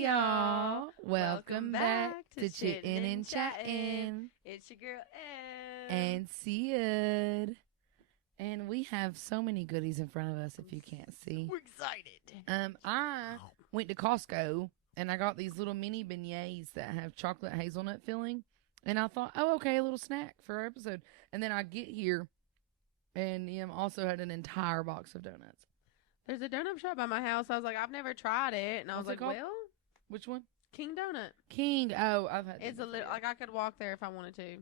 y'all. Welcome back to Chittin' and Chattin'. It's your girl, Ev. And Sid. And we have so many goodies in front of us if you can't see. We're excited. I went to Costco and I got these little mini beignets that have chocolate hazelnut filling. And I thought, oh, okay, a little snack for our episode. And then I get here and also had an entire box of donuts. There's a donut shop by my house. I was like, I've never tried it. And I was like, well. Which one? King Donut. King. Oh, I've had It's a little, like I could walk there if I wanted to,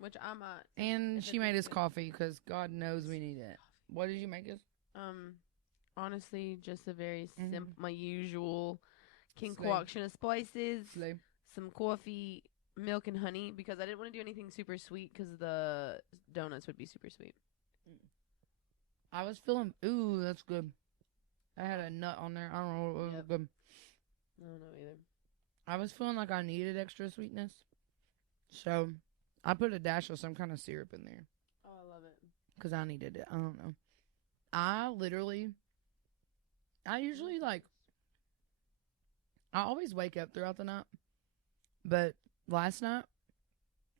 which I might. And she made us coffee because God knows we need it. What did you make us? Honestly, just a very simple, my usual concoction of spices, some coffee, milk, and honey because I didn't want to do anything super sweet because the donuts would be super sweet. I was feeling, ooh, that's good. I had a nut on there. I don't know. It was good. I don't know either. I was feeling like I needed extra sweetness. So I put a dash of some kind of syrup in there. Oh, I love it. Because I needed it. I don't know. I usually I always wake up throughout the night. But last night,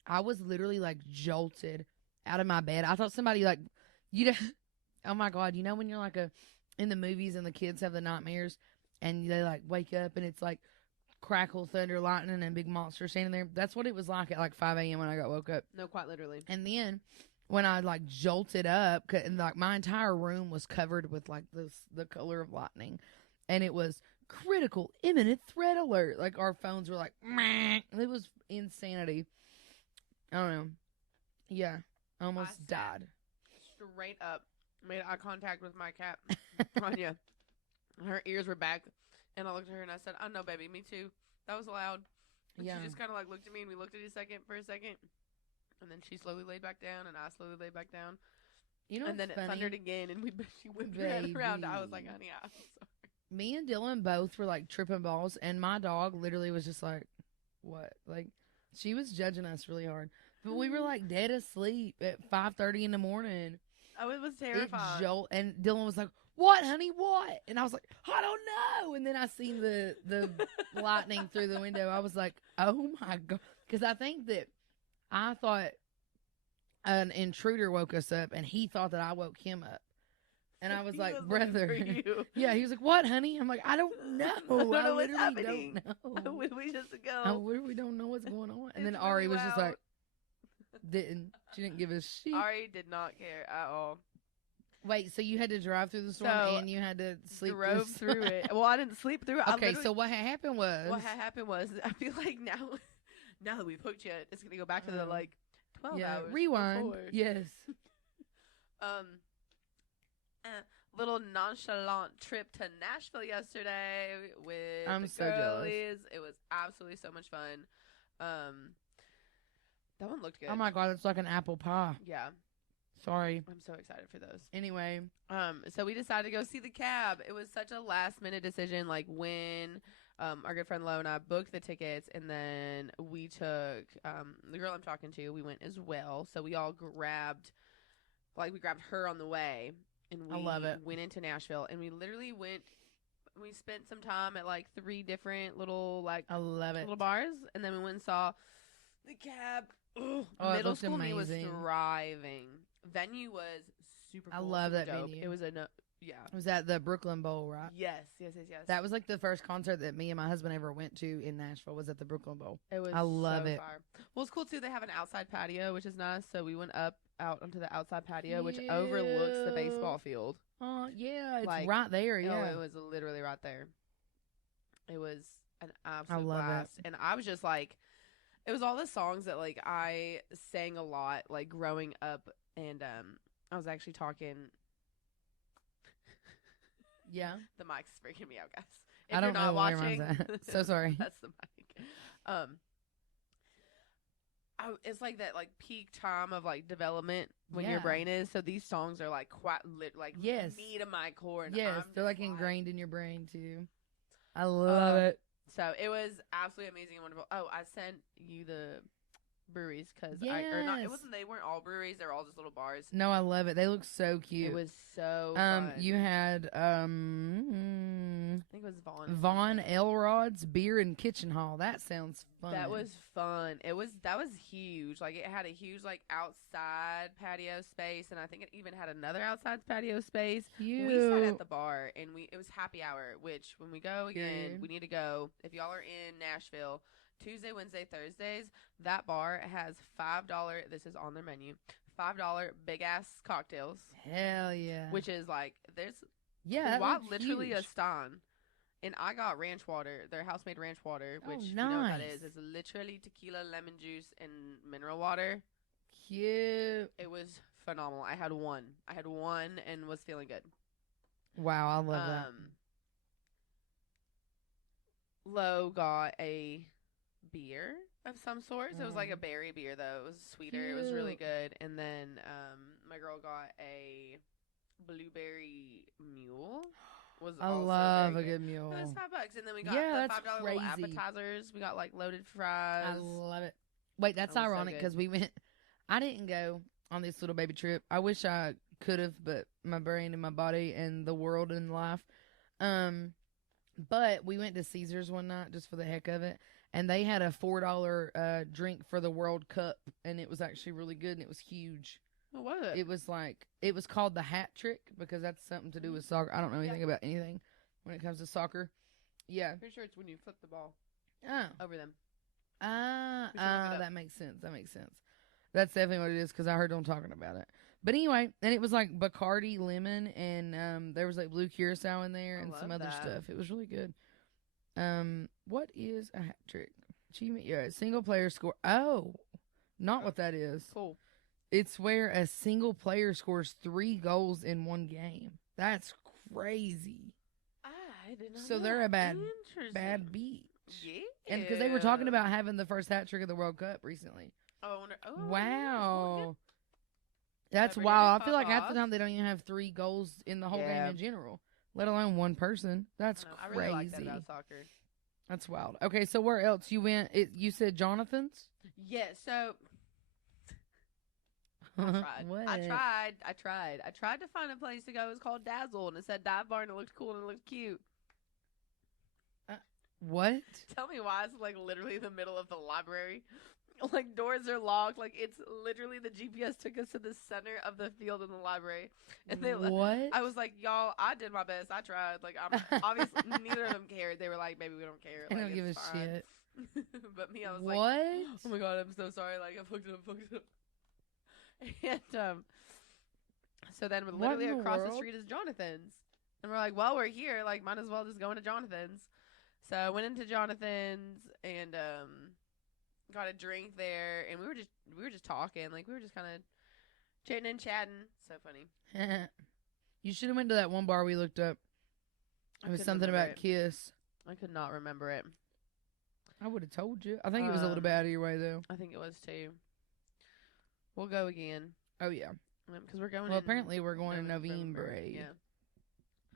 I was literally jolted out of my bed. I thought somebody oh my God, you know when you're in the movies and the kids have the nightmares and they wake up and it's crackle, thunder, lightning, and big monster standing there? That's what it was like at 5 a.m. when I got woke up. No, quite literally. And then when I jolted up and my entire room was covered with the color of lightning, and it was critical, imminent threat alert. Our phones were meh. It was insanity. I don't know. Yeah, I almost died. Straight up. Made eye contact with my cat, Rania. Her ears were back, and I looked at her and I said, "I know, baby, me too. That was loud." And she just kind of looked at me, and we looked at each other for a second, and then she slowly laid back down, and I slowly laid back down. You know, and then funny? It thundered again, and she whipped her head around. I was like, "Honey, I'm sorry." Me and Dylan both were tripping balls, and my dog literally was just what? She was judging us really hard, but we were dead asleep at 5:30 in the morning. Oh, it was terrifying. And Dylan was like, "What, honey? What?" And I was like, "I don't know." And then I seen the lightning through the window. I was like, "Oh my God!" Because I thought an intruder woke us up, and he thought that I woke him up. And I was like, "Brother," yeah. He was like, "What, honey?" I'm like, "I don't know. I don't know what's happening. Don't know. We just go. We don't know what's going on." And then It's Ari really was just loud. she didn't give a shit. Ari did not care at all. Wait, so you had to drive through the storm and you had to sleep through it. Well, I didn't sleep through it. Okay, so what happened was I feel like now that we've hooked you, it's gonna go back to the 12 hours. Rewind. Before. Yes. Little nonchalant trip to Nashville yesterday with I'm the so girlies. jealous. It was absolutely so much fun. That one looked good. Oh my God, it's like an apple pie. Yeah. Sorry. I'm so excited for those. Anyway. So we decided to go see the Cab. It was such a last minute decision. When our good friend Lo and I booked the tickets, and then we took the girl I'm talking to. We went as well. So we all grabbed her on the way, and we I love it. went into Nashville, and we literally went. We spent some time at 3 different little I love it. little bars, and then we went and saw the Cab. Oh, Middle it school looked me was amazing. thriving. Venue was super cool. I love that dope. venue. It was It was at the Brooklyn Bowl, right? Yes. That was the first concert that me and my husband ever went to in Nashville was at the Brooklyn Bowl. It was. I love it. Fire. Well, it's cool too. They have an outside patio, which is nice. So we went out onto the outside patio, which overlooks the baseball field. Oh yeah, it's right there. Yeah, it was literally right there. It was an absolute love blast, and I was just it was all the songs that I sang a lot growing up, and I was actually talking. Yeah, the mic's freaking me out, guys. If I don't you're not know where watching, mine's at. So sorry. That's the mic. It's that peak time of development when your brain is. So these songs are quite lit, yes, me to my core. And yes, they're ingrained in your brain too. I love it. So it was absolutely amazing and wonderful. Oh, I sent you breweries because Yes. they weren't all breweries. They were all just little bars. No, I love it. They look so cute. It was so fun. You had I think it was Von Elrod's Beer and Kitchen Hall. That sounds fun. That was fun. That was huge. Like it had a huge like outside patio space, and I think it even had another outside patio space. Cute. We sat at the bar, and it was happy hour. Which when we go again, we need to go. If y'all are in Nashville, Tuesday, Wednesday, Thursdays, that bar has $5. This is on their menu. $5 big ass cocktails. Hell yeah. Which is like there's literally huge. a stein. And I got ranch water, their house-made ranch water, which nice. you know what that is. It's literally tequila, lemon juice, and mineral water. Cute. It was phenomenal. I had one and was feeling good. Wow, I love that. Lo got a beer of some sort. So it was like a berry beer, though. It was sweeter. Cute. It was really good. And then my girl got a blueberry mule. I love a good mule. It was $5, and then we got the $5 little appetizers. We got like loaded fries. I love it. Wait, that's ironic because we went. I didn't go on this little baby trip. I wish I could have, but my brain and my body and the world and life. But we went to Caesars one night just for the heck of it, and they had a $4 drink for the World Cup, and it was actually really good, and it was huge. What was it? It was called the hat trick because that's something to do with soccer. I don't know anything about anything when it comes to soccer. Yeah. Pretty sure it's when you flip the ball over them. That makes sense. That's definitely what it is because I heard them talking about it. But anyway, and it was like Bacardi lemon and there was like blue curacao in there and some other stuff. It was really good. What is a hat trick? Achievement, yeah, single player score. Oh, not what that is. Cool. It's where a single player scores 3 goals in one game. That's crazy. I did not So know they're a that. bad beach. Yeah. And because they were talking about having the first hat trick of the World Cup recently. Oh, I wonder. Oh, wow. That's wild. I feel like half the time they don't even have 3 goals in the whole game in general, let alone one person. That's crazy. I really like that about soccer. That's wild. Okay, so where else you went? You said Jonathan's? Yeah, so I tried to find a place to go. It was called Dazzle, and it said dive bar, and it looked cool and it looked cute. What? Tell me why it's like literally in the middle of the library. Like doors are locked. Like it's literally the GPS took us to the center of the field in the library. And what? I was like, y'all, I did my best. I tried. Like I'm obviously neither of them cared. They were like, maybe we don't care. I Like, don't give a shit. But me, I was what? like, oh my god, I'm so sorry. Like I fucked it up. And so then literally across the street is Jonathan's. And we're like, well, we're here. Like, might as well just go into Jonathan's. So I went into Jonathan's and got a drink there, and we were just talking. Like we were just kind of chitting and chatting. So funny. You should have went to that one bar we looked up. It was something about Kiss. I could not remember it. I would have told you. I think it was a little bit out of your way though. I think it was too. We'll go again. Oh yeah, because we're going. Well, apparently we're going in November. Yeah.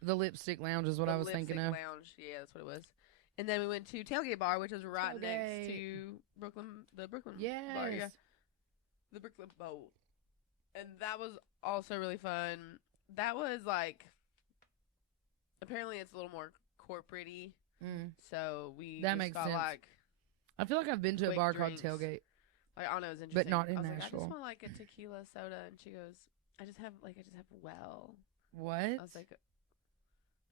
The Lipstick Lounge is what I was thinking of. Lounge, yeah, that's what it was. And then we went to Tailgate Bar, which was right next to the Brooklyn Bar. Yeah. The Brooklyn Bowl. And that was also really fun. That was like, apparently it's a little more corporate-y. So that makes sense. Like, I feel like I've been to a bar called Tailgate. Like, I don't know, it was interesting. But not in Nashville. Nashville. I just want like a tequila soda. And she goes, I just have well. What? I was like, okay.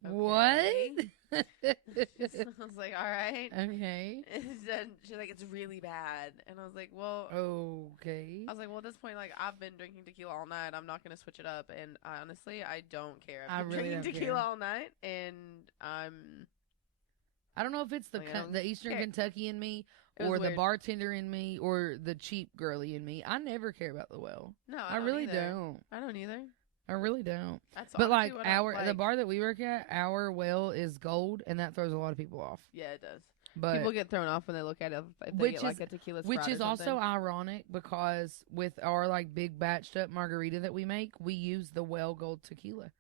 What? I was like, all right. Okay. And she's like, it's really bad. And I was like, well. Okay. I was like, well, at this point, like, I've been drinking tequila all night. I'm not going to switch it up. And honestly, I don't care. I've been drinking tequila all night. And I don't know if it's the Eastern Kentucky in me or the bartender in me or the cheap girly in me. I never care about the well. No, I really don't. I don't either. I really don't. That's but like the bar that we work at, our well is gold, and that throws a lot of people off. Yeah, it does. But people get thrown off when they look at it. If they get like a tequila, which is also ironic because with our like big batched up margarita that we make, we use the well gold tequila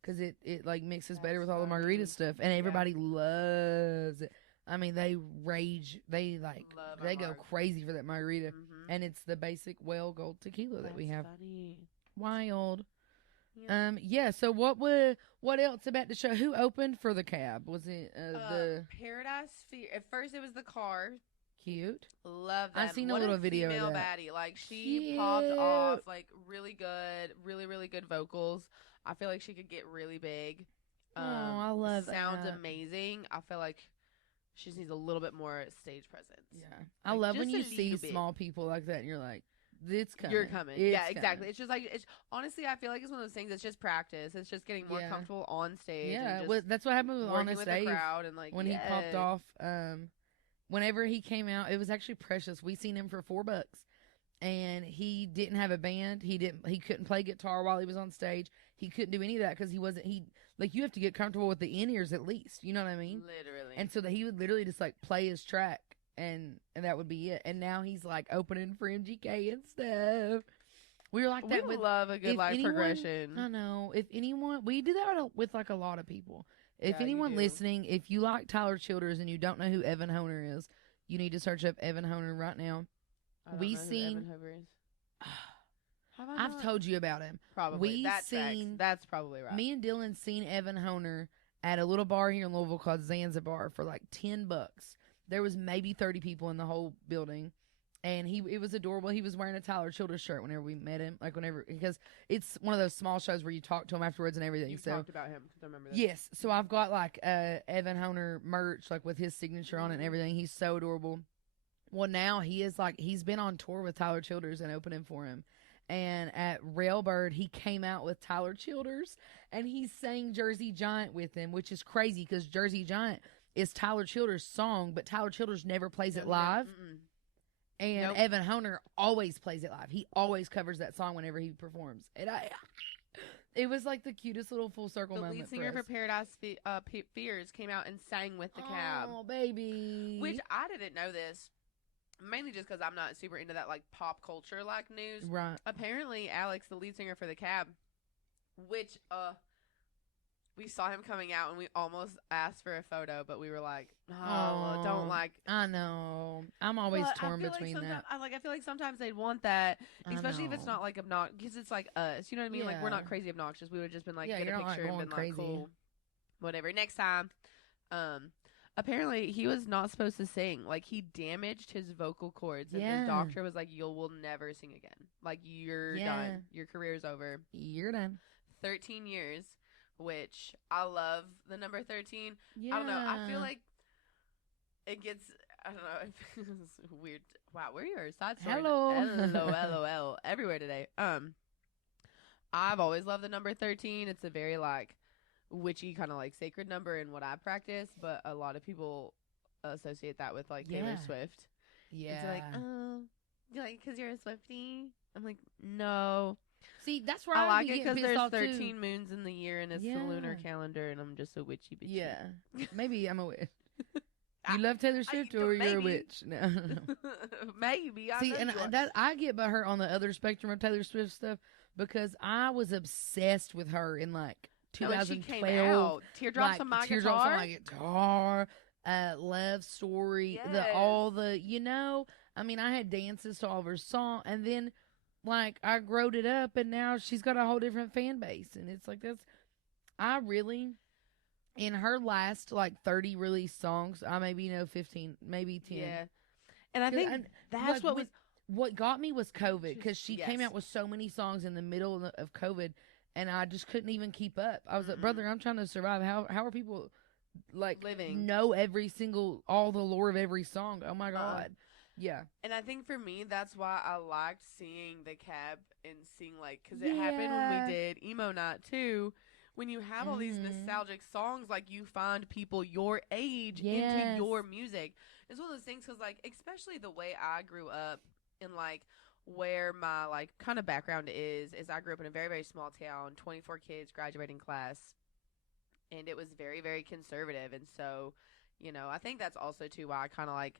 because it like mixes better with all the margarita stuff, and everybody loves it. I mean, they rage. They like Love they our go marg. crazy for that margarita, Mm-hmm. and it's the basic well gold tequila that we have. Funny. Wild. Yeah. Yeah. So what else about the show? Who opened for the cab? Was it the Paradise Fear? At first, it was the car. cute? Love I that. seen a What little video of female that. baddie. Like she popped Cute. off. Like really good, really good vocals. I feel like she could get really big. Oh, I love sounds that. amazing. I feel like she just needs a little bit more stage presence. Yeah, I Like, love when just you a see little bit. small people like that, and you're like, "It's coming. You're coming. It's Yeah, exactly. coming." It's just like it's honestly, I feel like it's one of those things. It's just practice. It's just getting more Yeah. comfortable on stage. Yeah, and well, just that's what happened with working Honest with the Dave crowd and like when he popped yeah. off. Whenever he came out, it was actually precious. We seen him for $4, and he didn't have a band. He couldn't play guitar while he was on stage. He couldn't do any of that because you have to get comfortable with the in-ears at least. You know what I mean? Literally. And so that he would literally just like play his track, and that would be it. And now he's like opening for MGK and stuff. We were like that we with love a good if life anyone- progression. I know. If anyone, we do that with like a lot of people. If Yeah, you anyone do. listening, if you like Tyler Childers and you don't know who Evan Honer is, you need to search up Evan Honer right now. I don't we know who seen- Evan Hoover is. Have I I've not? told you about him. Probably. we That tracks. seen- That's probably right. Me and Dylan seen Evan Honer at a little bar here in Louisville called Zanzibar for like $10. There was maybe 30 people in the whole building. And it was adorable. He was wearing a Tyler Childers shirt whenever we met him, because it's one of those small shows where you talk to him afterwards and everything. You so talked about him because I remember that. yes, so I've got like Evan Honer merch like with his signature on it and everything. He's so adorable. Well, now he's been on tour with Tyler Childers and opening for him. And at Railbird, he came out with Tyler Childers and he sang Jersey Giant with him, which is crazy because Jersey Giant is Tyler Childers' song, but Tyler Childers never plays it live. And Nope. Evan Honer always plays it live. He always covers that song whenever he performs. And it was like the cutest little full circle The moment. lead singer for us. Paradise Fears came out and sang with the cab. Oh, baby. Which I didn't know this, mainly just because I'm not super into that like pop culture like news. Right. Apparently, Alex, the lead singer for the cab, which we saw him coming out and we almost asked for a photo, but we were like, oh, don't like. I know. I'm always But torn I feel between like that. I feel like sometimes they'd want that, I especially if it's know. not like obnoxious, because it's like us. You know what I mean? Like we're Yeah. not crazy obnoxious. We would have just been like, Yeah, get a you're not, like, picture and going been crazy. like, cool, whatever. Next time, apparently he was not supposed to sing. Like he damaged his vocal cords, and Yeah. the doctor was like, you will never sing again. Like you're Yeah. done. Your career's over. You're done. 13 years, which I love the number 13. Yeah. I don't know. I feel like it gets. I don't know. It's weird. Wow, where are your side stories? Hello. LOL. Everywhere today. I've always loved the number 13. It's a very like witchy kind of like sacred number in what I practice, but a lot of people associate that with like Taylor Yeah. Swift. Yeah. It's like, oh, you like because you're a Swiftie? I'm like, no. See, that's where I like be it getting because pissed there's off, 13 too. moons in the year and it's the lunar Yeah. calendar, and I'm just a witchy bitchy. Yeah. Maybe I'm a witch. I- You love Taylor Swift or you're a maybe. witch? No. Maybe. See, and I get by her on the other spectrum of Taylor Swift stuff because I was obsessed with her in like when she 2012. came out, Teardrops like, on My Teardrops Guitar. on My Guitar, Love Story, Yes. I mean, I had dances to all of her song, and then like I growed it up, and now she's got a whole different fan base, and it's like in her last like 30 released songs, I maybe know 15, maybe 10. Yeah, and I think And, that's like, what was. What got me was COVID because she Yes. came out with so many songs in the middle of COVID, and I just couldn't even keep up. I was like, Mm-mm. brother, I'm trying to survive. How are people like Living. know all the lore of every song? Oh my god, yeah, And I think for me, that's why I liked seeing the cab and seeing like because it happened when Yeah. we did emo night too. When you have all these Mhm. nostalgic songs, like you find people your age Yes. into your music. It's one of those things because, like, especially the way I grew up and like where my like kind of background is I grew up in a very very small town, 24 kids, graduating class, and it was very very conservative. And so, I think that's also too why I kind of like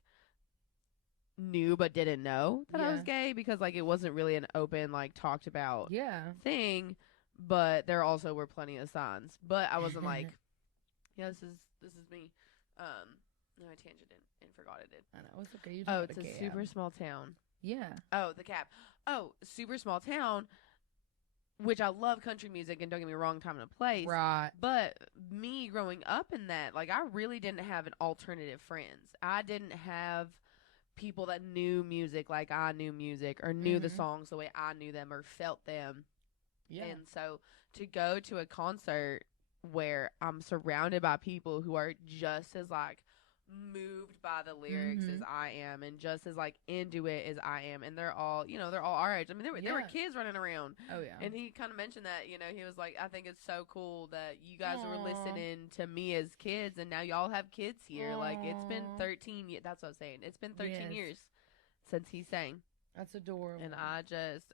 knew but didn't know that I was gay because like it wasn't really an open like talked about yeah, thing, but there also were plenty of signs. But I wasn't like, yeah, this is me. No, I tangented and forgot it did. I know, it's okay. Oh, it's a super small town. Yeah. Oh, the cab. Oh, super small town, which I love country music, and don't get me wrong, time and a place. Right. But me growing up in that, like, I really didn't have an alternative friends. I didn't have people that knew music like I knew music, or knew the songs the way I knew them or felt them. Yeah. And so to go to a concert where I'm surrounded by people who are just as, like, moved by the lyrics as I am, and just as, like, into it as I am, and they're all, you know, they're all our age. I mean, there were kids running around. Oh yeah. And he kind of mentioned that, you know, he was like, I think it's so cool that you guys were listening to me as kids, and now y'all have kids here. Like, it's been 13 years. That's what I was saying. It's been 13 years since he sang. That's adorable. And I just,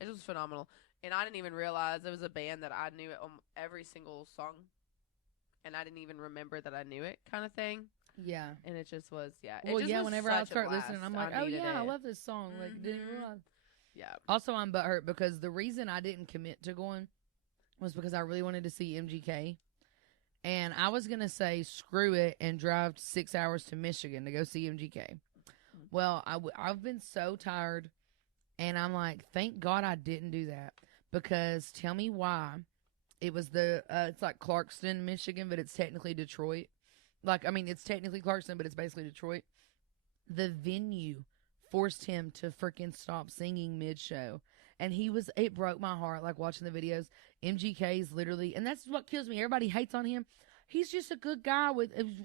it was phenomenal. And I didn't even realize it was a band that I knew every single song, and I didn't even remember that I knew it, kind of thing. Yeah. And it just was, Well, yeah, whenever I start listening, I'm like, oh, yeah, I love this song. Like, didn't realize. Yeah. Also, I'm butthurt because the reason I didn't commit to going was because I really wanted to see MGK. And I was going to say, screw it, and drive 6 hours to Michigan to go see MGK. Well, I've been so tired, and I'm like, thank God I didn't do that. Because tell me why. It was it's like Clarkston, Michigan, but it's technically Detroit. Like, I mean, it's technically Clarkston, but it's basically Detroit. The venue forced him to freaking stop singing mid-show. And it broke my heart, like, watching the videos. MGK's literally, and that's what kills me. Everybody hates on him. He's just a good guy.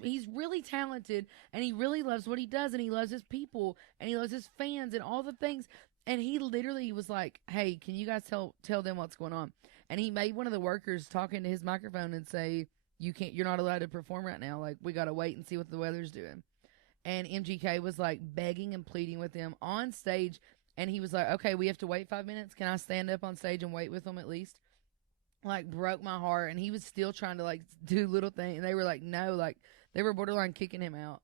He's really talented, and he really loves what he does, and he loves his people, and he loves his fans, and all the things. And he literally was like, hey, can you guys tell them what's going on? And he made one of the workers talk into his microphone and say, you're not allowed to perform right now. Like, we got to wait and see what the weather's doing. And MGK was like begging and pleading with them on stage. And he was like, okay, we have to wait 5 minutes. Can I stand up on stage and wait with them at least? Like, broke my heart. And he was still trying to, like, do little things. And they were like, no, like, they were borderline kicking him out.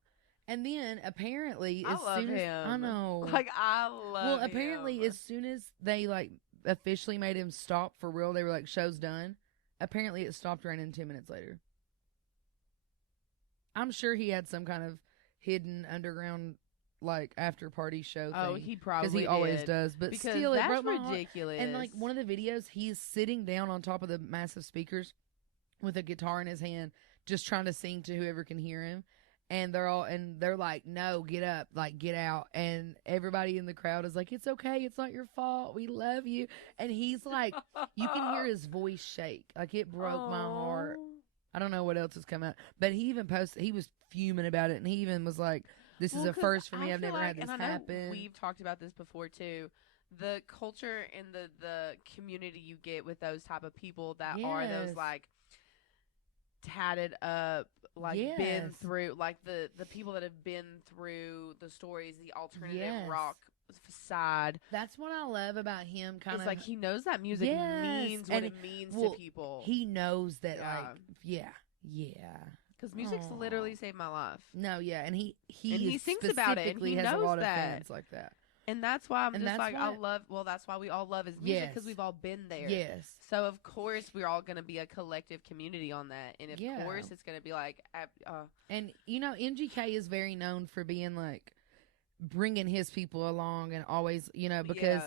And then apparently, I love him. I know. Like, I love him. Well, apparently, as soon as they, like, officially made him stop for real, they were like, show's done. Apparently, it stopped raining 10 minutes later. I'm sure he had some kind of hidden underground, like, after party show thing. Oh, he probably because he always does. But because still, it broke that's my ridiculous. heart. And like one of the videos, he's sitting down on top of the massive speakers with a guitar in his hand, just trying to sing to whoever can hear him. And they're like, no, get up, like, get out. And everybody in the crowd is like, it's okay, it's not your fault, we love you. And he's like, you can hear his voice shake. Like, it broke my heart. I don't know what else has come out, but he even posted, he was fuming about it, and he even was like, this is a first for me. I've never had this happen. We've talked about this before too. The culture and the community you get with those type of people that are those, like, tatted up, like, been through, like, the people that have been through the stories, the alternative rock side. That's what I love about him. Kind of like, he knows that music means what it means to people. He knows that, like, because music's literally saved my life. No, and he sings about it, and he has knows a lot of that. fans like that. And that's why I'm just like, that's why we all love his music, because we've all been there. Yes. So, of course, we're all going to be a collective community on that. And, of course, it's going to be like... And, you know, MGK is very known for being, like, bringing his people along and always, you know, because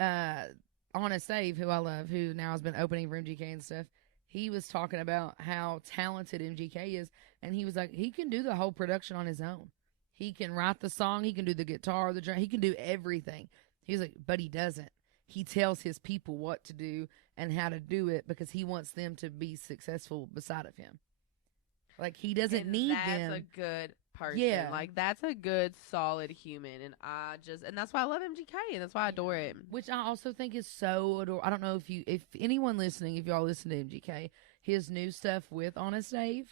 HonestAv, who I love, who now has been opening for MGK and stuff, he was talking about how talented MGK is. And he was like, he can do the whole production on his own. He can write the song. He can do the guitar, the drum. He can do everything. He's like, but he doesn't. He tells his people what to do and how to do it because he wants them to be successful beside of him. Like, he doesn't need them. That's a good person. Yeah. Like, that's a good, solid human. And and that's why I love MGK. And that's why I adore him. Which I also think is so adorable. I don't know if anyone listening, if y'all listen to MGK, his new stuff with HonestAv,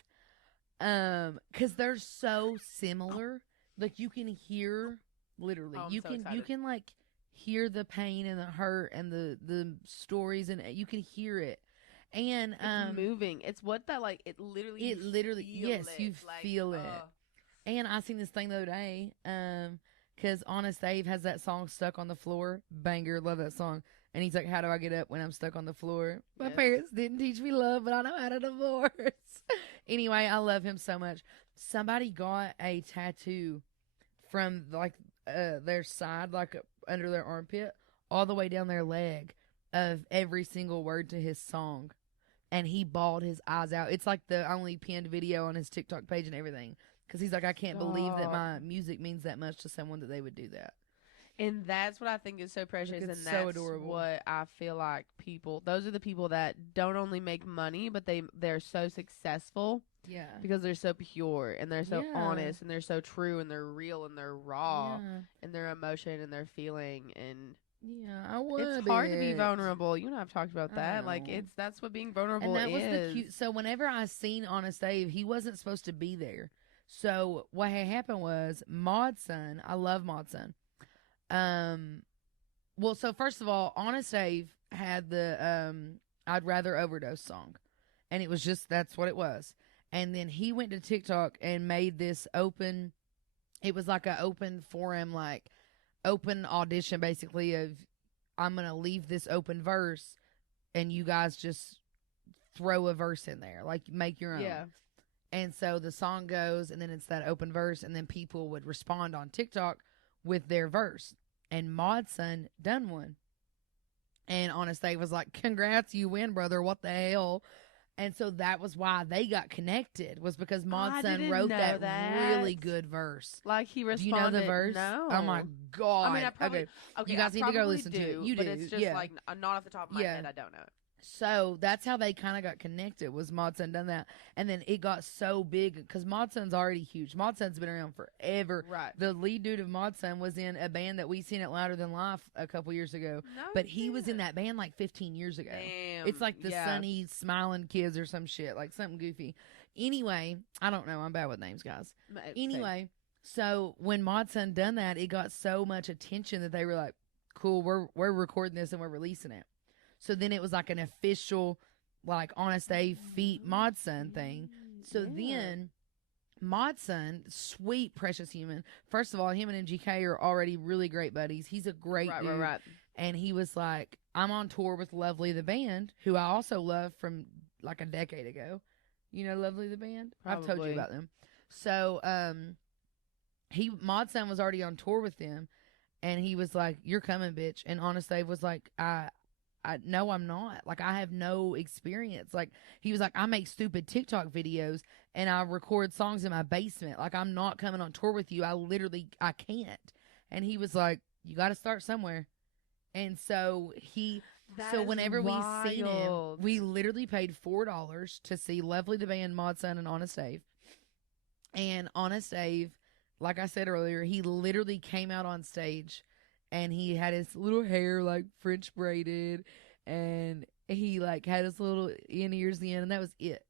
because they're so similar. Like, you can hear, literally, you can like hear the pain and the hurt and the stories, and you can hear it. And it's moving. It's what that, like, you feel it. And I seen this thing the other day, because HonestAv has that song "Stuck on the Floor," banger, love that song. And he's like, how do I get up when I'm stuck on the floor? My parents didn't teach me love, but I know how to divorce. Anyway, I love him so much. Somebody got a tattoo from like their side, like under their armpit, all the way down their leg of every single word to his song. And he bawled his eyes out. It's like the only pinned video on his TikTok page and everything. Because he's like, I can't believe that my music means that much to someone that they would do that. And that's what I think is so precious, Like, and it's that's so adorable. what I feel like those are the people that don't only make money, but they're so successful Yeah. because they're so pure, and they're so Yeah. honest, and they're so true, and they're real, and they're raw, Yeah. and their emotion, and their feeling, and Yeah, I would. it's hard to be vulnerable. You and I have talked about that. Like, know. that's what being vulnerable And that was the is. cute. So whenever I seen HonestAv, he wasn't supposed to be there. So what had happened was Maud's son. I love Maud's son. Well, so first of all, HonestAv had the I'd rather overdose song, and it was just that's what it was. And then he went to TikTok and made this open. It was like an open forum, like open audition, basically. Of I'm gonna leave this open verse, and you guys just throw a verse in there, like make your own. Yeah. And so the song goes, and then it's that open verse, and then people would respond on TikTok with their verse. And Maud's son done one. And HonestAv was like, congrats, you win, brother. What the hell? And so that was why they got connected, was because Maud's son wrote that really good verse. Like, he responded. Do you know the verse? No. Oh, my God. I mean, I probably... Okay, you guys need to go listen to it. You but do, it's just, yeah. like, not off the top of my head. I don't know it. So that's how they kind of got connected, was Maud's son done that. And then it got so big because Maud's son's already huge. Maud's son's been around forever. Right. The lead dude of Maud's son was in a band that we seen at Louder Than Life a couple years ago. No, but he was in that band like 15 years ago. Damn. It's like the Sunny Smiling Kids or some shit, like something goofy. Anyway, I don't know. I'm bad with names, guys. Anyway, so when Maud's son done that, it got so much attention that they were like, cool, we're recording this and we're releasing it. So then it was like an official, like, HonestAv feat Maud's son thing. So then Maud's son, sweet, precious human. First of all, him and MGK are already really great buddies. He's a great dude. Right. And he was like, I'm on tour with Lovely the band, who I also love from like a decade ago. You know Lovely the band? Probably. I've told you about them. So Maud's son was already on tour with them. And he was like, you're coming, bitch. And HonestAv was like, no, I'm not. Like, I have no experience. Like, he was like, I make stupid TikTok videos and I record songs in my basement. Like, I'm not coming on tour with you. I can't. And he was like, you got to start somewhere. And so whenever we seen him, we literally paid $4 to see Lovely the band, Maud's son, and HonestAv. And HonestAv, like I said earlier, he literally came out on stage. And he had his little hair, like, French braided. And he, like, had his little in-ears in. And that was it.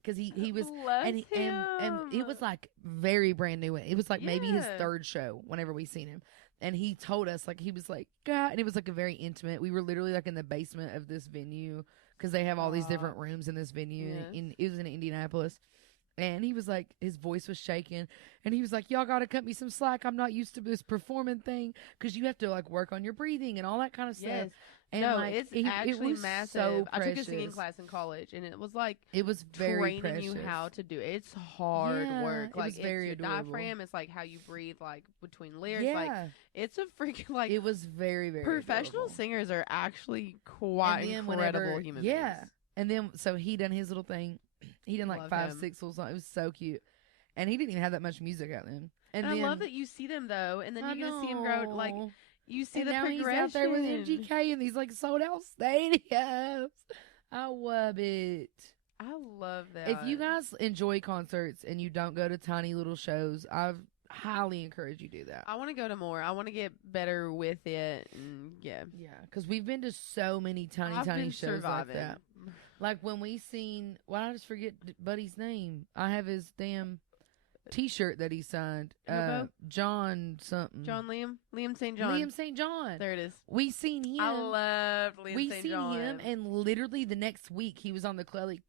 Because he was... And it was, like, very brand new. It was, like, maybe his third show whenever we seen him. And he told us, like, he was like, God... And it was, like, a very intimate... We were literally, like, in the basement of this venue. Because they have all these different rooms in this venue. Yes. It was in Indianapolis. And he was like, his voice was shaking. And he was like, y'all got to cut me some slack. I'm not used to this performing thing. Because you have to, like, work on your breathing and all that kind of stuff. Yes. And no, like, it's actually massive. So I took a singing class in college, and it was like it was very training you how to do it. It's hard work. Like, it was very it's your adorable. Diaphragm. It's like how you breathe, like between lyrics. Yeah. Like, it's a freaking like. It was very, very professional adorable. Singers are actually quite incredible human beings. Yeah. And then so he done his little thing. He done like Love 5, him. 6 little songs. It was so cute. And he didn't even have that much music out then. And then, I love that you see them though, and then you get to see him grow. Like, you see and the now progression. He's out there with MGK in these like sold out stadiums. I love it. I love that. If you guys enjoy concerts and you don't go to tiny little shows, I highly encourage you do that. I want to go to more. I want to get better with it. And yeah, because we've been to so many tiny shows surviving. like that. Like when we seen, why did I just forget Buddy's name? I have his damn T-shirt that he signed. John something. Liam St. John. Liam St. John. There it is. We seen him. I loved Liam St. John. We seen him, and literally the next week he was on the Clelly.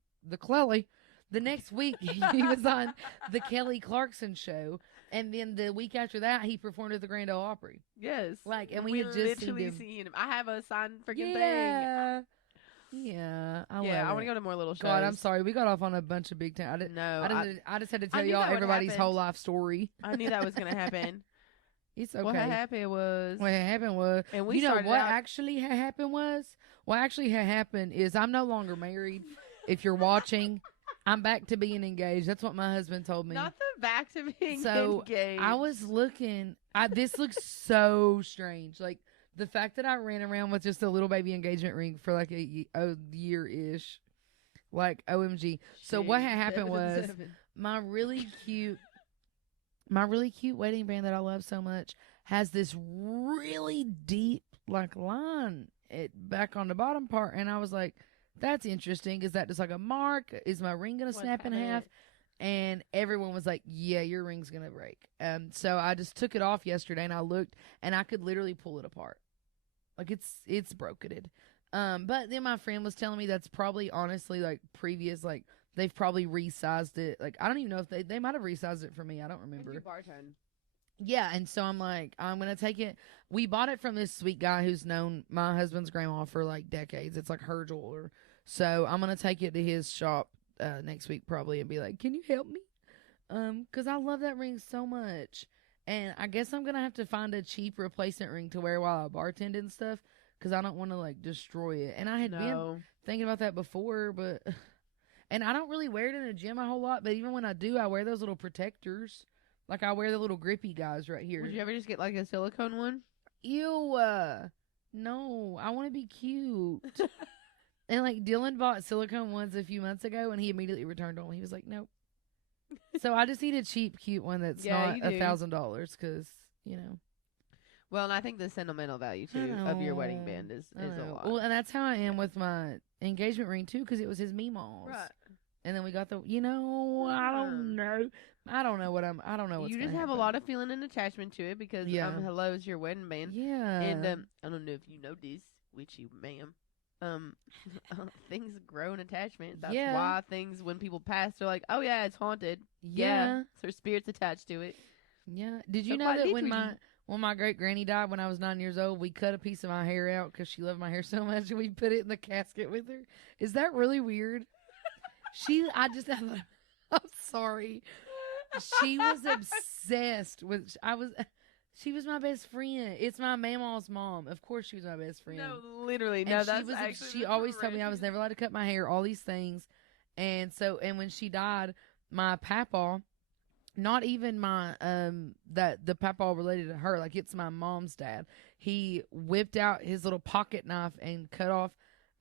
The next week he was on the Kelly Clarkson show, and then the week after that he performed at the Grand Ole Opry. Yes, and we had just literally seen him. I have a signed freaking thing. Yeah, I Yeah, I love want to it. go to more little shows. God, I'm sorry. We got off on a bunch of big time. I just had to tell knew y'all that would everybody's happen. whole life story. I knew that was gonna happen. It's okay. What had happened was, What had happened was, and we you know started what out. actually had happened was, what actually had happened is I'm no longer married. If you're watching, I'm back to being engaged. That's what my husband told me. Not the back to being So engaged. I was looking. This looks so strange. Like the fact that I ran around with just a little baby engagement ring for like a year ish. Like OMG. So what had happened was my really cute wedding band that I love so much has this really deep like line back on the bottom part, and I was like, that's interesting. Is that just like a mark? Is my ring gonna snap in half? And everyone was like, yeah, your ring's gonna break. So I just took it off yesterday and I looked and I could literally pull it apart. Like it's broken. But then my friend was telling me that's probably honestly like previous, like they've probably resized it. Like I don't even know if they might have resized it for me. I don't remember. Yeah, and so I'm like, I'm gonna take it. We bought it from this sweet guy who's known my husband's grandma for like decades. It's like her jeweler. So I'm gonna take it to his shop next week probably and be like, can you help me? Because I love that ring so much. And I guess I'm gonna have to find a cheap replacement ring to wear while I bartend and stuff, because I don't want to like destroy it. And I had been thinking about that before, but and I don't really wear it in the gym a whole lot. But even when I do, I wear those little protectors. Like I wear the little grippy guys right here. Would you ever just get like a silicone one? Ew, no, I want to be cute. And like Dylan bought silicone ones a few months ago, and he immediately returned them. He was like, nope. So I just need a cheap, cute one that's not $1,000, because you know. Well, and I think the sentimental value too of your wedding band is a lot. Well, and that's how I am with my engagement ring too, because it was his meemaw's. Right. And then we got I don't know. I don't know what's you just have happen. a lot of feeling and attachment to it because hello is your wedding band. Yeah. And I don't know if you know this, which you ma'am. Things grow in attachment. That's why things, when people pass, they're like, oh yeah, it's haunted. Yeah. So spirits attached to it. Yeah. Did you know that when my great granny died when I was 9 years old, we cut a piece of my hair out because she loved my hair so much, and we put it in the casket with her? Is that really weird? I'm sorry. She was obsessed with. She was my best friend. It's my mama's mom. Of course, she was my best friend. No, literally, and no. That's actually. She always told me I was never allowed to cut my hair. All these things, and when she died, my papa, not even my the papa related to her, like it's my mom's dad. He whipped out his little pocket knife and cut off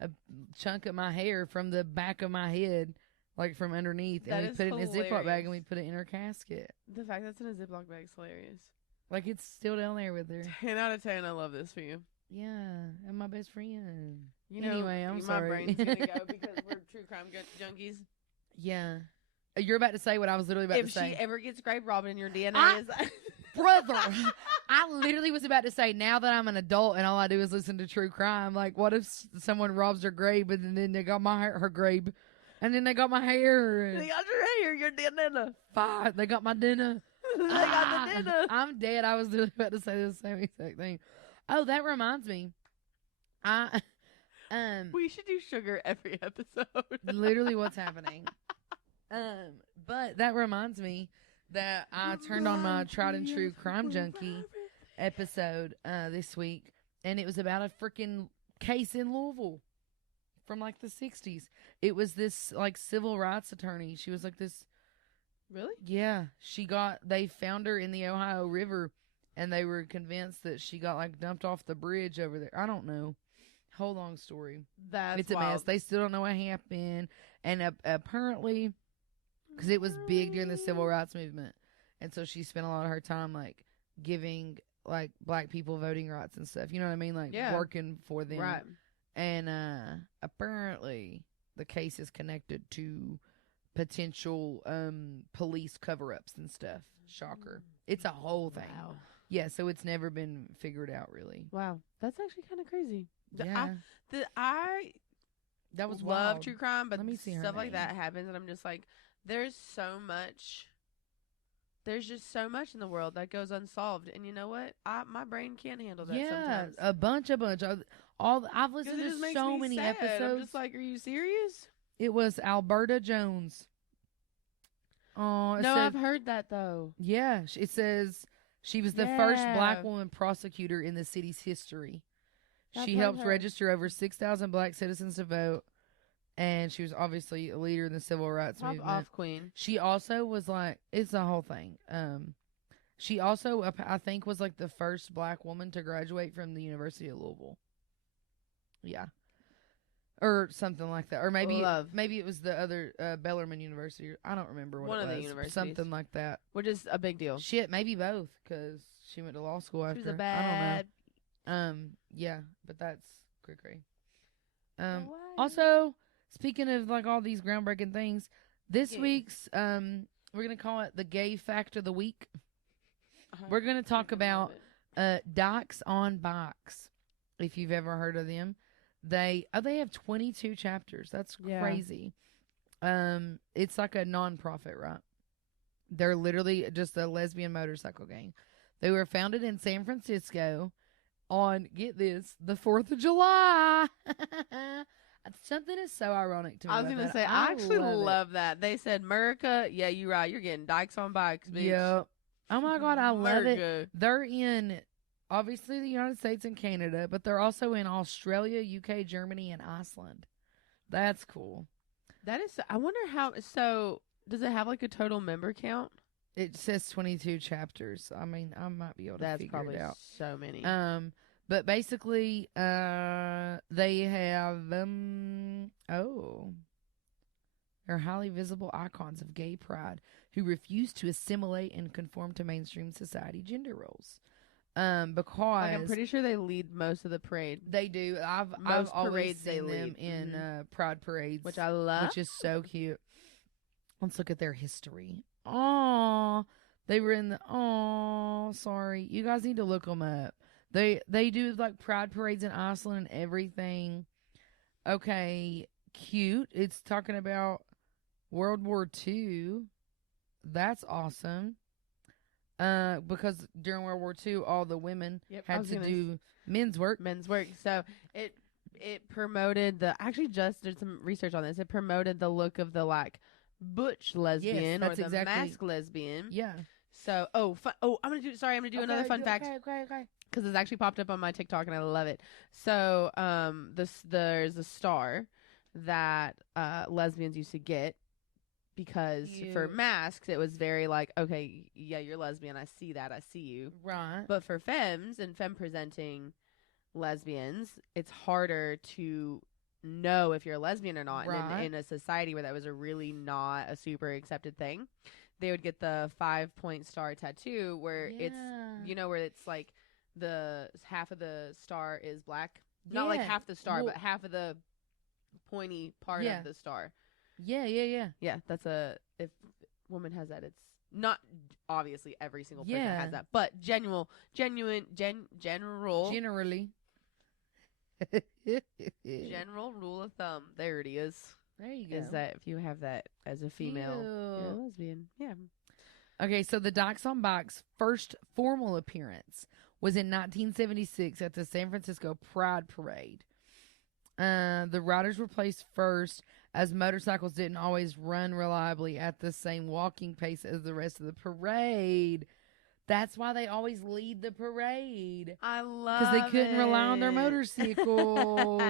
a chunk of my hair from the back of my head. Like from underneath, and we put it in a Ziploc bag, and we put it in her casket. The fact that's in a Ziploc bag is hilarious. Like it's still down there with her. 10 out of 10. I love this for you. Yeah, and my best friend. Anyway, I'm sorry. My brain's gonna go because we're true crime junkies. Yeah, you're about to say what I was literally about to say. If she ever gets grave robbing, your DNA is brother. I literally was about to say, now that I'm an adult and all I do is listen to true crime, like what if someone robs her grave and then they got her grave. And then they got my hair. They got your hair. Your dinner. Fine. They got my dinner. They got the dinner. I'm dead. I was literally about to say the same exact thing. Oh, that reminds me. We should do sugar every episode. Literally what's happening. But that reminds me that I turned on my tried and true crime junkie episode this week, and it was about a freaking case in Louisville. From like the 60s. It was this like civil rights attorney. She was like this. Really? Yeah. They found her in the Ohio River, and they were convinced that she got like dumped off the bridge over there. I don't know. Whole long story. It's a mess. They still don't know what happened. And apparently, because it was big during the civil rights movement. And so she spent a lot of her time like giving like black people voting rights and stuff. You know what I mean? Like working for them. Right. And apparently the case is connected to potential police cover-ups and stuff. Shocker. It's a whole thing. Wow. Yeah, so it's never been figured out really. Wow. That's actually kind of crazy. Yeah. That was love true crime, but stuff like that happens, and I'm just like, there's so much there's just so much in the world that goes unsolved, and you know what? My brain can't handle that Yeah, sometimes. a bunch. I've listened It to just makes so me many sad. episodes. I'm just like, are you serious? It was Alberta Jones. Oh, No, I've heard that though. Yeah, it says she was the first black woman prosecutor in the city's history. She helped register over 6,000 black citizens to vote, and she was obviously a leader in the civil rights Pop movement. off, queen. She also was like, it's a whole thing. She also, I think, was like the first black woman to graduate from the University of Louisville. Yeah. Or something like that. Or maybe it was the other Bellarmine University. I don't remember what One it was. of the universities. Something like that. Which is a big deal. Shit, maybe both, because she went to law school after. She was a bad. I don't know. Yeah, but that's cray. Also, speaking of like all these groundbreaking things, this week's we're gonna call it the Gay Fact of the Week. We're gonna talk about Dykes on Bikes. If you've ever heard of them, they have 22 chapters. That's crazy. It's like a non-profit, right? They're literally just a lesbian motorcycle gang. They were founded in San Francisco on, get this, the 4th of July. Something is so ironic to me. I was going to say, I actually love that. They said, America, yeah, you're right. You're getting Dykes on Bikes, bitch. Yep. Oh, my God, I love it. They're in, obviously, the United States and Canada, but they're also in Australia, UK, Germany, and Iceland. That's cool. That is, I wonder how, so does it have like a total member count? It says 22 chapters. I mean, I might be able to figure it out. So many. But basically, they have they're highly visible icons of gay pride who refuse to assimilate and conform to mainstream society gender roles. Because like, I'm pretty sure they lead most of the parade. They do. I've always seen them in pride parades, which I love, which is so cute. Let's look at their history. Oh, they were in the. Sorry, you guys need to look them up. They do like pride parades in Iceland and everything. Okay, cute. It's talking about World War II. That's awesome. Because during World War II, all the women had to do men's work. So it promoted actually just did some research on this. It promoted the look of the like butch lesbian or the mask lesbian. Yeah. So I'm gonna do another fun fact. Okay. Because it's actually popped up on my TikTok and I love it. So there's a star that lesbians used to get. Because for masks, it was very like, okay, yeah, you're lesbian. I see that. I see you. Right. But for femmes and femme-presenting lesbians, it's harder to know if you're a lesbian or not. Right. And in a society where that was really not a super accepted thing, they would get the 5-point star tattoo where it's, where it's like the half of the star is black. Yeah. Not like half the star, but half of the pointy part of the star. Yeah. Yeah, that's if woman has that, it's not obviously every single person has that, but generally. General rule of thumb. There it is. There you go. Is that if you have that as a female, you're a lesbian. Yeah. Okay, so the Dykes on Bikes' first formal appearance was in 1976 at the San Francisco Pride Parade. The riders were placed first as motorcycles didn't always run reliably at the same walking pace as the rest of the parade. That's why they always lead the parade. I love because they couldn't rely on their motorcycles.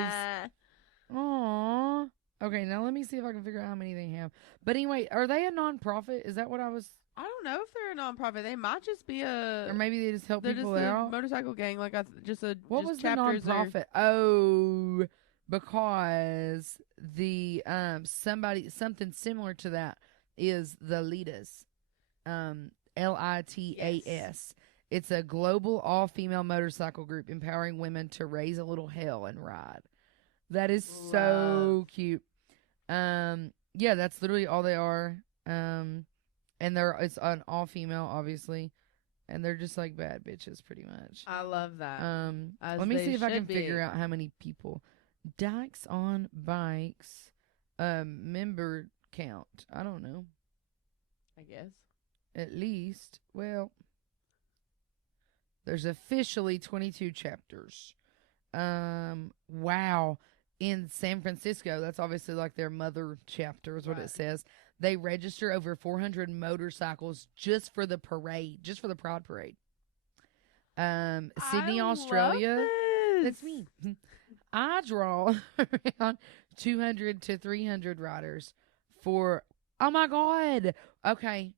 Aww. Okay, now let me see if I can figure out how many they have. But anyway, are they a non-profit? Is that what I was... I don't know if they're a non-profit. They might just be a... Or maybe they just help people just out. A motorcycle gang. Like what was the non-profit? Oh... Because the something similar to that is the Litas, LITAS. Yes. It's a global all-female motorcycle group empowering women to raise a little hell and ride. That is so cute. Yeah, that's literally all they are. And it's an all-female, obviously, and they're just like bad bitches, pretty much. I love that. Let me see if I can figure out how many people. Dykes on Bikes, member count. I don't know. I guess. at least, well, there's officially 22 chapters. Wow. In San Francisco, that's obviously like their mother chapter is what it says. They register over 400 motorcycles just for the parade, just for the Pride Parade. Sydney, Australia. That's me. I draw around 200 to 300 riders for, oh my God. Okay.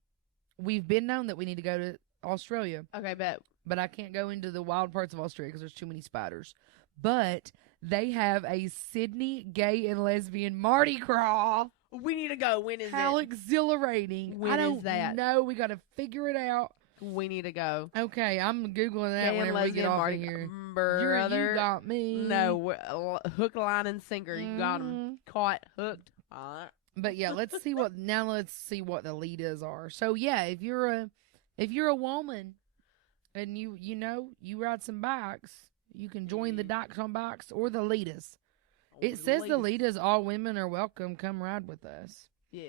We've been known that we need to go to Australia. Okay, bet. But I can't go into the wild parts of Australia because there's too many spiders. But they have a Sydney gay and lesbian Mardi Gras. We need to go. When is How it? exhilarating. When I don't is that? know. We got to figure it out. We need to go. Okay, I'm Googling that Gay and whenever we get lesbian off Mardi of here. Brother. You got me. No, hook, line, and sinker. You got them caught, hooked. But yeah, let's see what the leaders are. So yeah, if you're a woman and you ride some bikes, you can join the Dykes on Bikes or the leaders. It says the leaders, all women are welcome. Come ride with us. Yeah.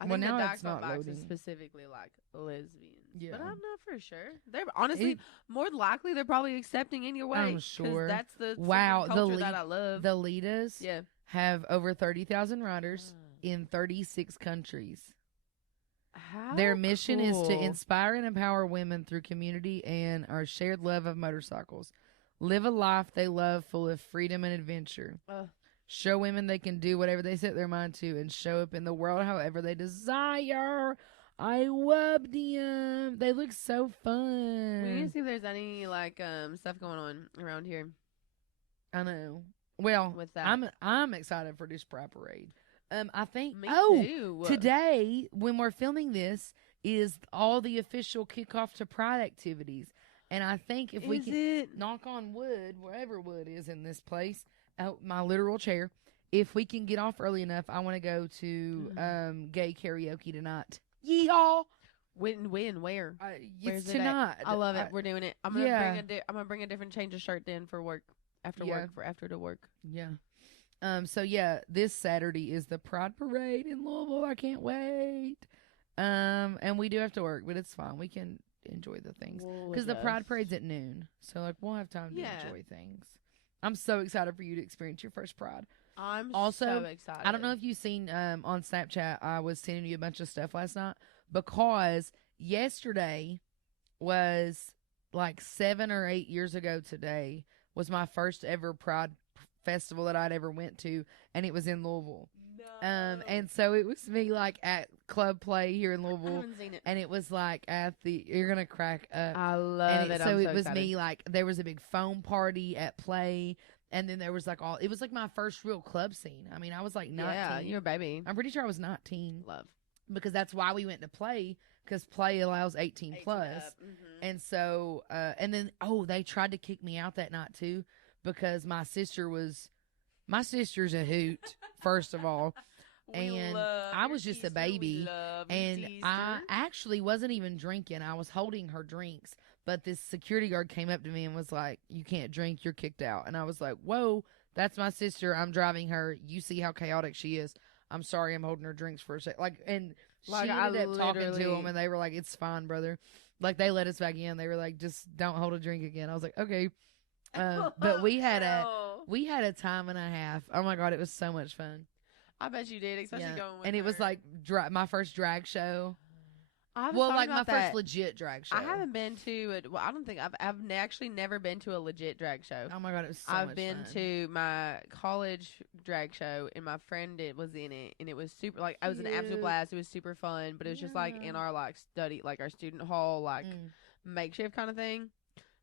I Well, think now the it's Dykes on not Bikes loading. is specifically like lesbians. Yeah. But I'm not for sure. They're honestly more likely they're probably accepting anyway. I'm sure. That's the Wow, culture that I love. The leaders Yeah. have over 30,000 riders in 36 countries. How Their mission is to cool. inspire and empower women through community and our shared love of motorcycles. Live a life they love full of freedom and adventure. Show women they can do whatever they set their mind to and show up in the world however they desire. I love them. They look so fun. We need to see if there's any like stuff going on around here. I know. Well, with that. I'm excited for this Pride Parade. I think Me too. Today when we're filming this is all the official kickoff to Pride activities. And I think if we can knock on wood, wherever wood is in this place, my literal chair, if we can get off early enough, I want to go to gay karaoke tonight. Yeehaw! When, where? It's tonight. I love it. We're doing it. I'm gonna bring a different change of shirt then for work after work. Yeah. So yeah, this Saturday is the Pride Parade in Louisville. I can't wait. And we do have to work, but it's fine. We can enjoy the things because the Pride Parade's at noon, so like we'll have time to enjoy things. I'm so excited for you to experience your first Pride. I'm also so excited. I don't know if you've seen on Snapchat, I was sending you a bunch of stuff last night because yesterday was like 7 or 8 years ago today was my first ever Pride festival that I'd ever went to, and it was in Louisville. And so it was me like at Club Play here in Louisville. I haven't seen it. And it was like at you're gonna crack up. I love it. So I'm it was excited. me like there was a big foam party at Play, and then there was like it was like my first real club scene. I mean, I was like 19. Yeah, you're a baby. I'm pretty sure I was 19. Love. Because that's why we went to Play, because Play allows 18 plus. And so and then they tried to kick me out that night too because my sister's a hoot, first of all. And I was just a baby, and I actually wasn't even drinking. I was holding her drinks, but this security guard came up to me and was like, "You can't drink, you're kicked out." And I was like, "Whoa, that's my sister. I'm driving her. You see how chaotic she is. I'm sorry, I'm holding her drinks for a sec." And she ended up talking to them, and they were like, "It's fine, brother." Like they let us back in. They were like, "Just don't hold a drink again." I was like, "Okay." But we had a time and a half. Oh my God, it was so much fun. I bet you did, especially going with and it was like my first drag show. My first legit drag show. I haven't been to it. Well, I don't think I've actually never been to a legit drag show. Oh my God, it was so I've much been fun. to my college drag show, and my friend was in it, and it was super. Like it was an absolute blast. It was super fun, but it was just like in our like study, like our student hall, like makeshift kind of thing.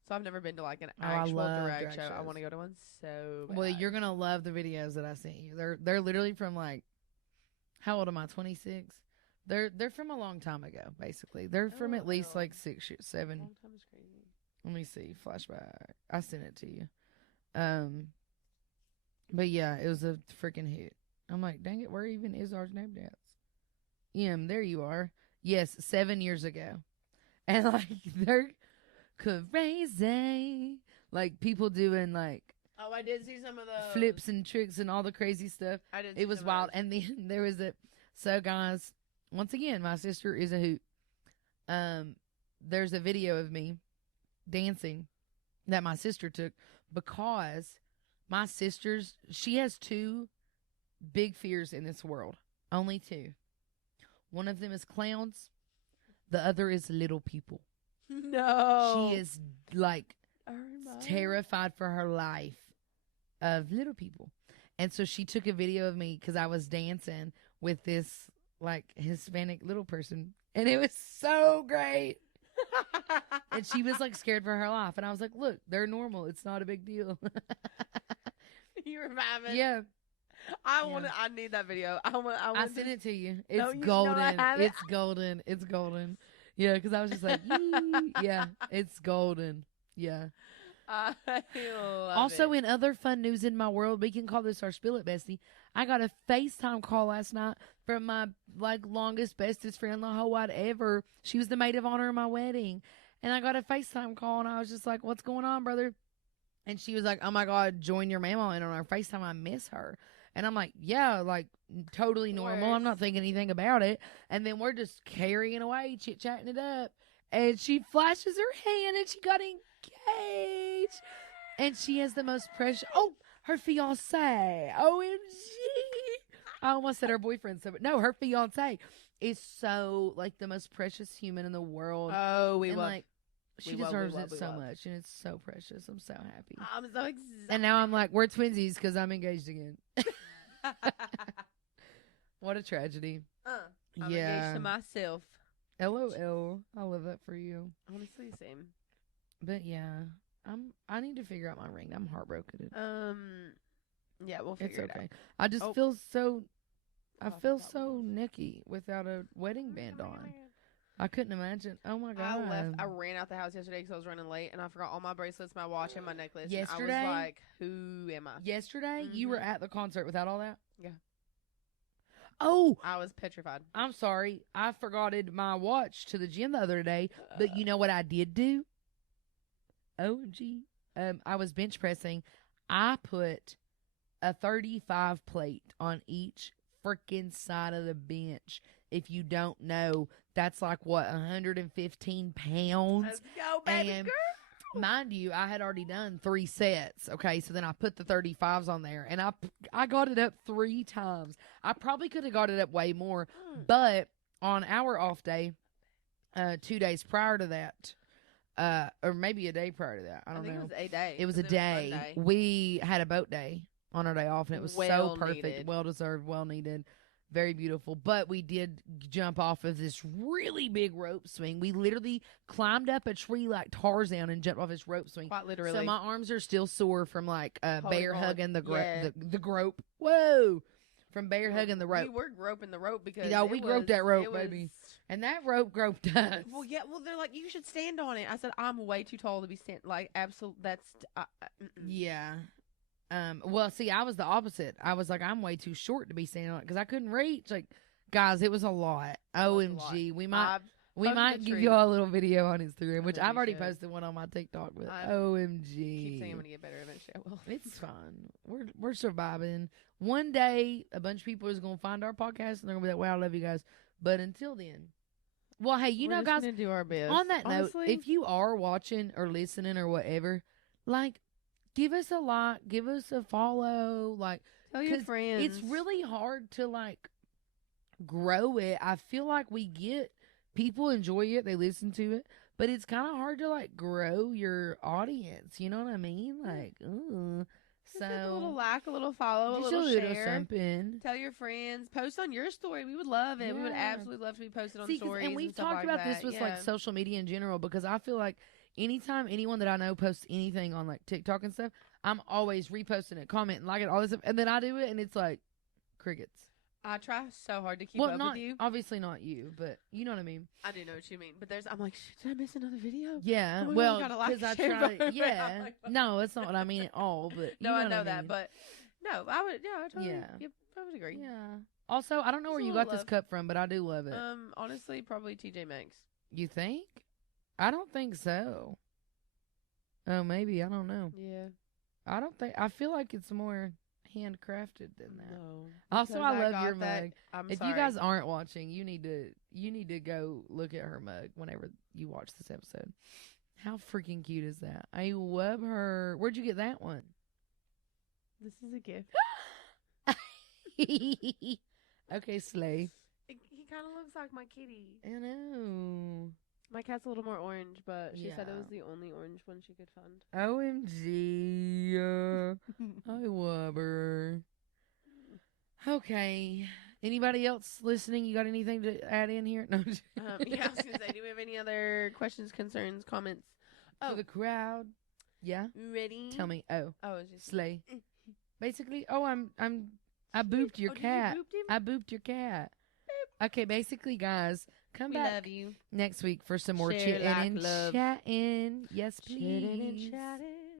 So I've never been to like an actual drag show. Shows. I want to go to one so bad. Well, you're gonna love the videos that I sent you. They're literally from like, how old am I? 26. They're from a long time ago. Basically, they're from at least like 6 years, 7. Long time is crazy. Let me see. Flashback. I sent it to you. But yeah, it was a freaking hit. I'm like, dang it, where even is our Snapchats? There you are. Yes, 7 years ago, and like they're crazy. Like people doing like I did see some of the flips and tricks and all the crazy stuff. I did. It was wild. And then there was so guys, once again, my sister is a hoot. there's a video of me dancing that my sister took because my she has two big fears in this world. Only two. One of them is clowns. The other is little people. No. She is like terrified for her life of little people. And so she took a video of me because I was dancing with this like Hispanic little person. And it was so great. And she was like scared for her life. And I was like, look, they're normal. It's not a big deal. You remind me. Yeah. I need that video. I sent it to you. It's No, golden. I haven't. It's golden. It's golden. Yeah, because I was just like, yeah, it's golden. Yeah. I love Also, it. in other fun news in my world, we can call this our Spill It Bestie. I got a FaceTime call last night from my like longest, bestest friend the whole wide ever. She was the maid of honor of my wedding. And I got a FaceTime call, and I was just like, what's going on, brother? And she was like, oh, my God, join your mama in on our FaceTime. I miss her. And I'm like, yeah, like totally normal. I'm not thinking anything about it. And then we're just carrying away, chit-chatting it up. And she flashes her hand, and she got engaged. And she has the most precious, her fiance. OMG. I almost said her boyfriend. No, her fiance is so like the most precious human in the world. Oh, we and love. like she deserves it so much, and it's so precious. I'm so happy. I'm so excited. And now I'm like, we're twinsies because I'm engaged again. What a tragedy. I'm engaged to myself. LOL. I love that for you. Honestly, same. But yeah, I need to figure out my ring. I'm heartbroken. Yeah, we'll figure it out. I just feel so. I feel forgot so nicky without a wedding band on. I couldn't imagine. Oh my God. I ran out the house yesterday because I was running late, and I forgot all my bracelets, my watch, and my necklace. Yesterday? And I was like, who am I? Yesterday, you were at the concert without all that? Yeah. Oh, I was petrified. I'm sorry. I forgotted my watch to the gym the other day, but you know what I did do? OMG. I was bench pressing. I put a 35 plate on each freaking side of the bench. If you don't know, that's like what, 115 pounds. Let's go, baby and girl. Mind you, I had already done 3 sets. Okay, so then I put the 35s on there, and I got it up 3 times. I probably could have got it up way more, but on our off day, 2 days prior to that, or maybe a day prior to that, I don't know. It was a day. It was a day. We had a boat day on our day off, and it was so perfect, well deserved, well needed. Very beautiful. But we did jump off of this really big rope swing. We literally climbed up a tree like Tarzan and jumped off this rope swing. Quite literally. So my arms are still sore from like bear hugging the grope. Whoa. From bear hugging the rope. We were groping the rope because we groped that rope, baby. And that rope groped us. Well, yeah. Well, they're like, you should stand on it. I said, I'm way too tall to be like, absolute. That's yeah. Well, see, I was the opposite. I was like, I'm way too short to be standing on it because I couldn't reach. Like, guys, it was a lot. OMG. We might give you all a little video on Instagram, which I've already posted one on my TikTok. But OMG. Keep saying I'm gonna get better eventually. I will. It's fine. We're surviving. One day, a bunch of people is gonna find our podcast and they're gonna be like, "Wow, I love you guys." But until then, well, hey, we're know, guys, gonna do our best. On that note, if you are watching or listening or whatever, like, give us a like, give us a follow, like, tell your friends. It's really hard to like grow it. I feel like we get people enjoy it, they listen to it, but it's kind of hard to like grow your audience. You know what I mean? Like, so a little like, a little follow, a little share. Something. Tell your friends. Post on your story. We would love it. Yeah. We would absolutely love to be posted on stories. And we've talked about this with like social media in general because I feel like anytime anyone that I know posts anything on like TikTok and stuff, I'm always reposting it, commenting, liking it, all this stuff, and then I do it and it's like crickets. I try so hard to keep up with you. Obviously not you, but you know what I mean. I do know what you mean, but I'm like, did I miss another video? Yeah, well, because I try. Yeah, no, it's not what I mean at all. But no, I know that, but no, I would. Yeah, I totally. Yeah, I would agree. Yeah. Also, I don't know where you got this cup from, but I do love it. Honestly, probably TJ Maxx. You think? I don't think so. Oh, maybe I don't know. Yeah. I don't think. I feel like it's more handcrafted than that. No. Also, Because I love got your that- mug. I'm If sorry. you guys aren't watching, you need to go look at her mug whenever you watch this episode. How freaking cute is that? I love her. Where'd you get that one? This is a gift. Okay, Slay. He kind of looks like my kitty. I know. My cat's a little more orange, but she said it Yeah. was the only orange one she could find. OMG. I love her. Okay. Anybody else listening? You got anything to add in here? No. Yeah, I was gonna say, do we have any other questions, concerns, comments? For the crowd. Yeah. Ready? Tell me. Oh, Oh, it's just Slay. Basically, I booped your Oh, did cat. you booped him? I booped your cat. Okay, basically, guys, come We back love you. next week for some more Share, chitting like, and love. chatting. Yes, Chitting and please. chatting.